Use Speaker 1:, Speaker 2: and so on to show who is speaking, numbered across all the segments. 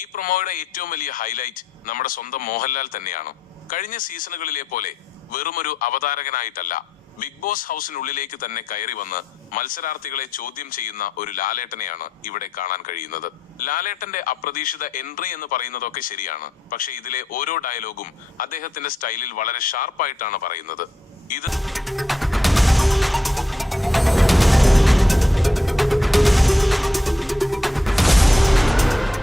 Speaker 1: ഈ പ്രൊമോയുടെ ഏറ്റവും വലിയ ഹൈലൈറ്റ് നമ്മുടെ സ്വന്തം മോഹൻലാൽ തന്നെയാണ്. കഴിഞ്ഞ സീസണുകളിലെ പോലെ വെറുമൊരു അവതാരകനായിട്ടല്ല ബിഗ് ബോസ് ഹൗസിനുള്ളിലേക്ക് തന്നെ കയറി വന്ന് മത്സരാർത്ഥികളെ ചോദ്യം ചെയ്യുന്ന ഒരു ലാലേട്ടനെയാണ് ഇവിടെ കാണാൻ കഴിയുന്നത്. ലാലേട്ടന്റെ അപ്രതീക്ഷിത എൻട്രി എന്ന് പറയുന്നതൊക്കെ ശരിയാണ് പക്ഷെ ഇതിലെ ഓരോ ഡയലോഗും അദ്ദേഹത്തിന്റെ സ്റ്റൈലിൽ വളരെ ഷാർപ്പായിട്ടാണ് പറയുന്നത്. ഇത്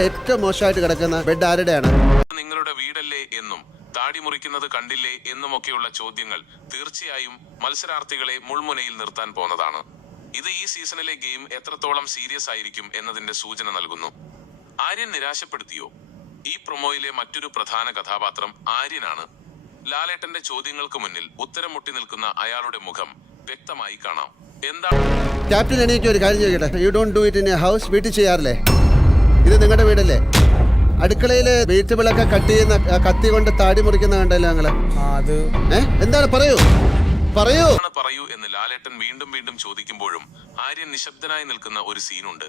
Speaker 2: ഏറ്റവും മോശമായിട്ട് കിടക്കുന്ന ബെഡ് ആരുടെയാണ്?
Speaker 1: നിങ്ങളുടെ വീടല്ലേ എന്നും താടി മുറിക്കുന്നത് കണ്ടില്ലേ എന്നുമൊക്കെയുള്ള ചോദ്യങ്ങൾ തീർച്ചയായും മത്സരാർത്ഥികളെ മുൾമുനയിൽ നിർത്താൻ പോന്നതാണ്. ഇത് ഈ സീസണിലെ ഗെയിം എത്രത്തോളം സീരിയസ് ആയിരിക്കും എന്നതിന്റെ സൂചന നൽകുന്നു. ആര്യൻ നിരാശപ്പെടുത്തിയോ? ഈ പ്രൊമോയിലെ മറ്റൊരു പ്രധാന കഥാപാത്രം ആര്യനാണ്. ലാലേട്ടന്റെ ചോദ്യങ്ങൾക്ക് മുന്നിൽ ഉത്തരം മുട്ടി നിൽക്കുന്ന അയാളുടെ മുഖം വ്യക്തമായി കാണാം. എന്താണ്?
Speaker 2: ക്യാപ്റ്റൻ എനിക്ക് ഒരു കാര്യം ചോദിക്കട്ടെ? You don't do it in a house വീട്ടിൽ ചെയ്യാറില്ലേ? ഇത് നിങ്ങളുടെ വീടല്ലേ? അടുക്കളയിൽ വീട്ടുവിളൊക്കെ കട്ട് ചെയ്യുന്ന കത്തി കൊണ്ട് താടി മുറിക്കുന്ന കണ്ടല്ലോ ഞങ്ങൾ?
Speaker 3: ആ, അത്.
Speaker 2: എന്താണ്? പറയൂ. പറയൂ.
Speaker 1: പറയൂ എന്ന് ലാലേട്ടൻ വീണ്ടും വീണ്ടും ചോദിക്കുമ്പോഴും ആര്യൻ നിശബ്ദനായി നിൽക്കുന്ന ഒരു സീനുണ്ട്.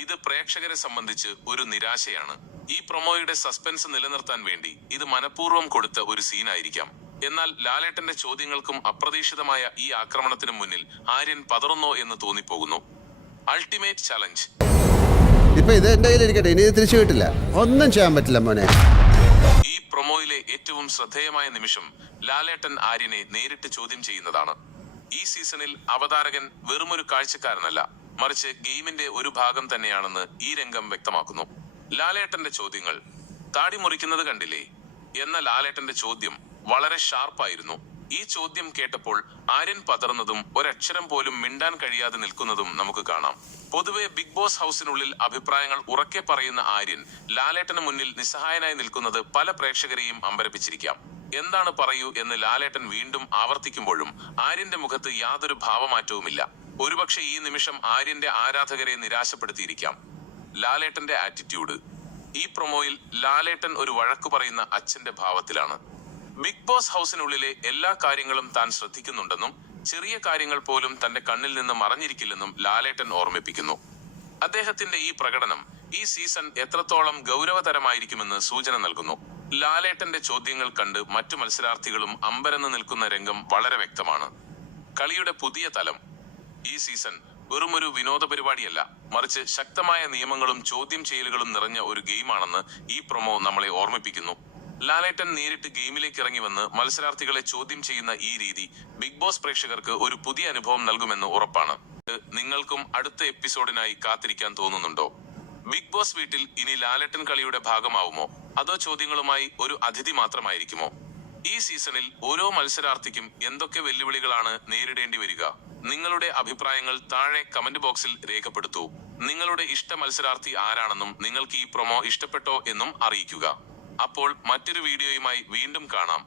Speaker 1: ഇത് പ്രേക്ഷകരെ സംബന്ധിച്ച് ഒരു നിരാശയാണ്. ഈ പ്രൊമോയുടെ സസ്പെൻസ് നിലനിർത്താൻ വേണ്ടി ഇത് മനഃപൂർവം കൊടുത്ത ഒരു സീനായിരിക്കാം. എന്നാൽ ലാലേട്ടന്റെ ചോദ്യങ്ങൾക്കും അപ്രതീക്ഷിതമായ ഈ ആക്രമണത്തിനും മുന്നിൽ ആര്യൻ പതറുന്നോ എന്ന് തോന്നിപ്പോകുന്നു. Ultimate challenge.
Speaker 2: ഇപ്പൊ ഇത് എന്റെ കയ്യിലിരിക്കട്ടെ. ഇനി തിരിച്ചു കിട്ടില്ല. ഒന്നും ചെയ്യാൻ പറ്റില്ല മോനെ.
Speaker 1: ഈ പ്രൊമോയിലെ ഏറ്റവും ശ്രദ്ധേയമായ നിമിഷം ലാലേട്ടൻ ആര്യനെ നേരിട്ട് ചോദ്യം ചെയ്യുന്നതാണ്. ഈ സീസണിൽ അവതാരകൻ വെറുമൊരു കാഴ്ചക്കാരനല്ല മറിച്ച് ഗെയിമിന്റെ ഒരു ഭാഗം തന്നെയാണെന്ന് ഈ രംഗം വ്യക്തമാക്കുന്നു. ലാലേട്ടന്റെ ചോദ്യങ്ങൾ താടി മുറിക്കുന്നത് കണ്ടില്ലേ? എന്ന ലാലേട്ടന്റെ ചോദ്യം വളരെ ഷാർപ്പായിരുന്നു. ഈ ചോദ്യം കേട്ടപ്പോൾ ആര്യൻ പതറുന്നതും ഒരക്ഷരം പോലും മിണ്ടാൻ കഴിയാതെ നിൽക്കുന്നതും നമുക്ക് കാണാം. പൊതുവെ ബിഗ് ബോസ് ഹൗസിനുള്ളിൽ അഭിപ്രായങ്ങൾ ഉറക്കെ പറയുന്ന ആര്യൻ ലാലേട്ടന് മുന്നിൽ നിസ്സഹായനായി നിൽക്കുന്നത് പല പ്രേക്ഷകരെയും അമ്പരപ്പിച്ചിരിക്കാം. എന്താണ് പറയൂ എന്ന് ലാലേട്ടൻ വീണ്ടും ആവർത്തിക്കുമ്പോഴും ആര്യന്റെ മുഖത്ത് യാതൊരു ഭാവമാറ്റവുമില്ല. ഒരുപക്ഷെ ഈ നിമിഷം ആര്യന്റെ ആരാധകരെ നിരാശപ്പെടുത്തിയിരിക്കാം. ലാലേട്ടന്റെ ആറ്റിറ്റ്യൂഡ്. ഈ പ്രൊമോയിൽ ലാലേട്ടൻ ഒരു വഴക്കു പറയുന്ന അച്ഛന്റെ ഭാവത്തിലാണ്. ബിഗ് ബോസ് ഹൗസിനുള്ളിലെ എല്ലാ കാര്യങ്ങളും താൻ ശ്രദ്ധിക്കുന്നുണ്ടെന്നും ചെറിയ കാര്യങ്ങൾ പോലും തന്റെ കണ്ണിൽ നിന്ന് മറഞ്ഞിരിക്കില്ലെന്നും ലാലേട്ടൻ ഓർമ്മിപ്പിക്കുന്നു. അദ്ദേഹത്തിന്റെ ഈ പ്രകടനം ഈ സീസൺ എത്രത്തോളം ഗൗരവതരമായിരിക്കുമെന്ന് സൂചന നൽകുന്നു. ലാലേട്ടന്റെ ചോദ്യങ്ങൾ കണ്ട് മറ്റു മത്സരാർത്ഥികളും അമ്പരന്ന് നിൽക്കുന്ന രംഗം വളരെ വ്യക്തമാണ്. കളിയുടെ പുതിയ തലം ഈ സീസൺ വെറും ഒരു വിനോദ പരിപാടിയല്ല മറിച്ച് ശക്തമായ നിയമങ്ങളും ചോദ്യം ചെയ്യലുകളും നിറഞ്ഞ ഒരു ഗെയിമാണെന്ന് ഈ പ്രൊമോ നമ്മളെ ഓർമ്മിപ്പിക്കുന്നു. ലാലേട്ടൻ നേരിട്ട് ഗെയിമിലേക്ക് ഇറങ്ങി വന്ന് മത്സരാർത്ഥികളെ ചോദ്യം ചെയ്യുന്ന ഈ രീതി ബിഗ് ബോസ് പ്രേക്ഷകർക്ക് ഒരു പുതിയ അനുഭവം നൽകുമെന്ന് ഉറപ്പാണ്. നിങ്ങൾക്കും അടുത്ത എപ്പിസോഡിനായി കാത്തിരിക്കാൻ തോന്നുന്നുണ്ടോ? ബിഗ് ബോസ് വീട്ടിൽ ഇനി ലാലേട്ടൻ കളിയുടെ ഭാഗമാവുമോ? അതോ ചോദ്യങ്ങളുമായി ഒരു അതിഥി മാത്രമായിരിക്കുമോ? ഈ സീസണിൽ ഓരോ മത്സരാർത്ഥിക്കും എന്തൊക്കെ വെല്ലുവിളികളാണ് നേരിടേണ്ടി വരിക? നിങ്ങളുടെ അഭിപ്രായങ്ങൾ താഴെ കമന്റ് ബോക്സിൽ രേഖപ്പെടുത്തൂ. നിങ്ങളുടെ ഇഷ്ട മത്സരാർത്ഥി ആരാണെന്നും നിങ്ങൾക്ക് ഈ പ്രൊമോ ഇഷ്ടപ്പെട്ടോ എന്നും അറിയിക്കുക. അപ്പോൾ മറ്റൊരു വീഡിയോയുമായി വീണ്ടും കാണാം.